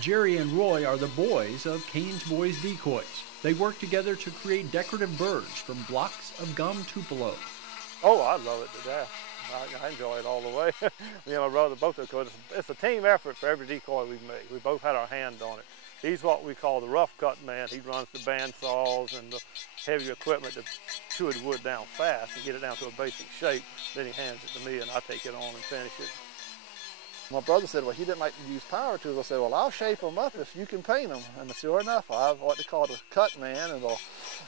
Jerry and Roy are the boys of Caines Boys Decoys. They work together to create decorative birds from blocks of gum tupelo. Oh, I love it to death. I enjoy it all the way. Me and my brother both do, because it's a team effort for every decoy we make. We both had our hand on it. He's what we call the rough cut man. He runs the band saws and the heavy equipment to chew the wood down fast and get it down to a basic shape. Then he hands it to me and I take it on and finish it. My brother said, well, he didn't like to use power tools. I said, well, I'll shape them up if you can paint them. And sure enough, I have what they call the cut man,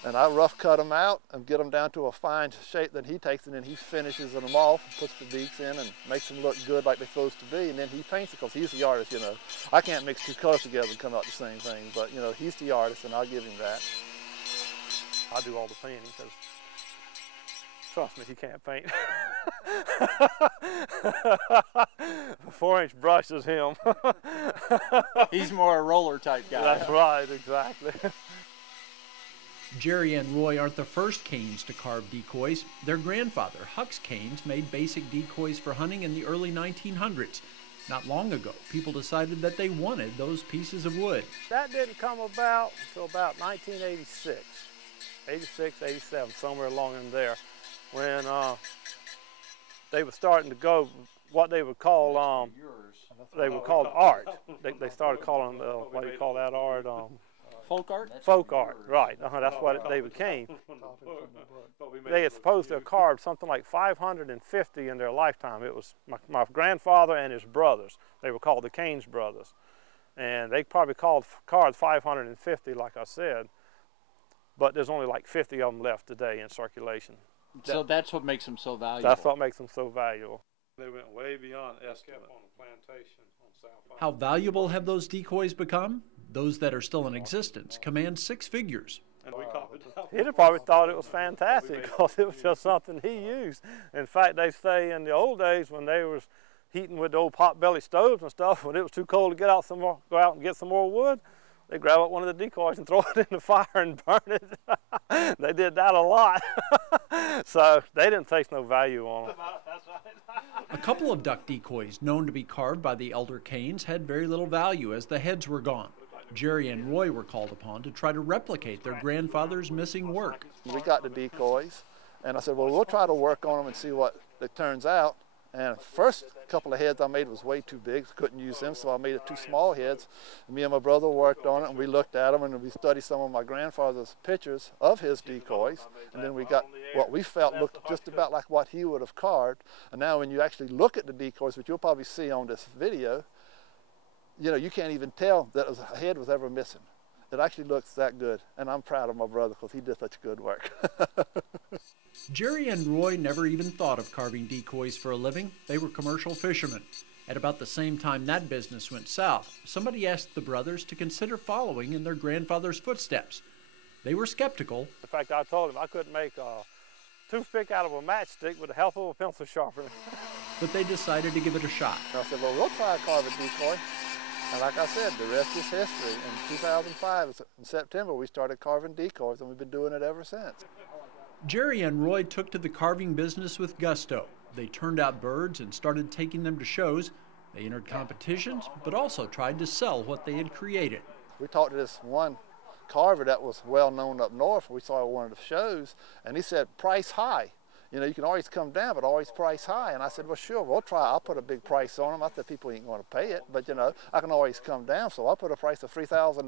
and I rough cut them out and get them down to a fine shape. Then he takes it and he finishes them off and puts the beaks in and makes them look good like they're supposed to be. And then he paints it, because he's the artist, you know. I can't mix two colors together and come out the same thing, but, you know, he's the artist, and I'll give him that. I do all the painting, because trust me, he can't paint. 4-inch brush is him. He's more a roller type guy. That's right, exactly. Jerry and Roy aren't the first Caines to carve decoys. Their grandfather, Hux Caines, made basic decoys for hunting in the early 1900s. Not long ago, people decided that they wanted those pieces of wood. That didn't come about until about 1986, 86, 87, somewhere along in there, when they were starting to go what they would call art. They started calling what do you call that art? Folk art? Folk art, right. That's what they became. They had supposed to have carved something like 550 in their lifetime. It was my grandfather and his brothers. They were called the Caines brothers. And they probably carved 550, like I said. But there's only like 50 of them left today in circulation. So that's what makes them so valuable. That's what makes them so valuable. They went way beyond estimate. On a plantation on South. How valuable have those decoys become? Those that are still in existence command 6 figures. And we copied it out. He'd have probably thought it was fantastic, because it was just something he used. In fact, they say in the old days, when they was heating with the old pot-belly stoves and stuff, when it was too cold to get out some more, go out and get some more wood, they grab up one of the decoys and throw it in the fire and burn it. They did that a lot. So they didn't take no value on them. A couple of duck decoys known to be carved by the elder Caines had very little value, as the heads were gone. Jerry and Roy were called upon to try to replicate their grandfather's missing work. We got the decoys, and I said, well, we'll try to work on them and see what it turns out. And first couple of heads I made was way too big, couldn't use them, so I made it 2 small heads. And me and my brother worked on it, and we looked at them, and we studied some of my grandfather's pictures of his decoys, and then we got what we felt looked just about like what he would have carved. And now when you actually look at the decoys, which you'll probably see on this video, you know, you can't even tell that a head was ever missing. It actually looks that good, and I'm proud of my brother, because he did such good work. Jerry and Roy never even thought of carving decoys for a living. They were commercial fishermen. At about the same time that business went south, somebody asked the brothers to consider following in their grandfather's footsteps. They were skeptical. In fact, I told him I couldn't make a toothpick out of a matchstick with the help of a pencil sharpener. But they decided to give it a shot. And I said, well, we'll try to carve a decoy. And like I said, the rest is history. In 2005, in September, we started carving decoys, and we've been doing it ever since. Jerry and Roy took to the carving business with gusto. They turned out birds and started taking them to shows. They entered competitions, but also tried to sell what they had created. We talked to this one carver that was well known up north. We saw one of the shows, and he said, price high. You know, you can always come down, but always price high. And I said, well, sure, we'll try. I'll put a big price on them. I said, people ain't going to pay it, but, you know, I can always come down. So I put a price of $3,000,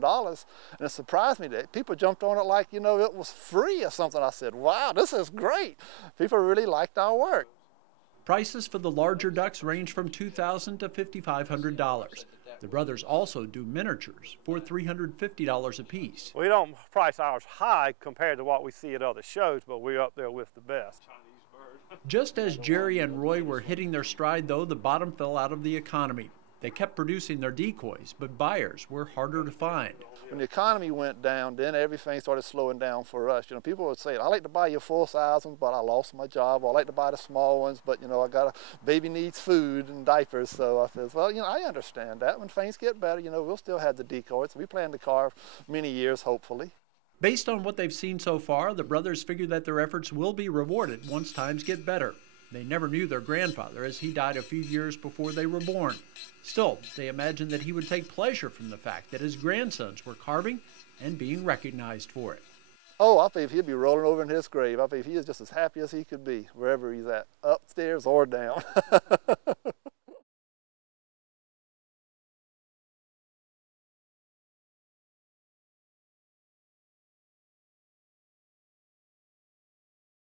and it surprised me that people jumped on it like, you know, it was free or something. I said, wow, this is great. People really liked our work. Prices for the larger ducks range from $2,000 to $5,500. The brothers also do miniatures for $350 a piece. We don't price ours high compared to what we see at other shows, but we're up there with the best. Just as Jerry and Roy were hitting their stride, though, the bottom fell out of the economy. They kept producing their decoys, but buyers were harder to find. When the economy went down, then everything started slowing down for us. You know, people would say, I like to buy your full-size ones, but I lost my job. Or I like to buy the small ones, but, you know, baby needs food and diapers. So I said, well, you know, I understand that. When things get better, you know, we'll still have the decoys. We plan to carve many years, hopefully. Based on what they've seen so far, the brothers figure that their efforts will be rewarded once times get better. They never knew their grandfather, as he died a few years before they were born. Still, they imagined that he would take pleasure from the fact that his grandsons were carving and being recognized for it. Oh, I believe he'd be rolling over in his grave. I believe he is just as happy as he could be, wherever he's at, upstairs or down.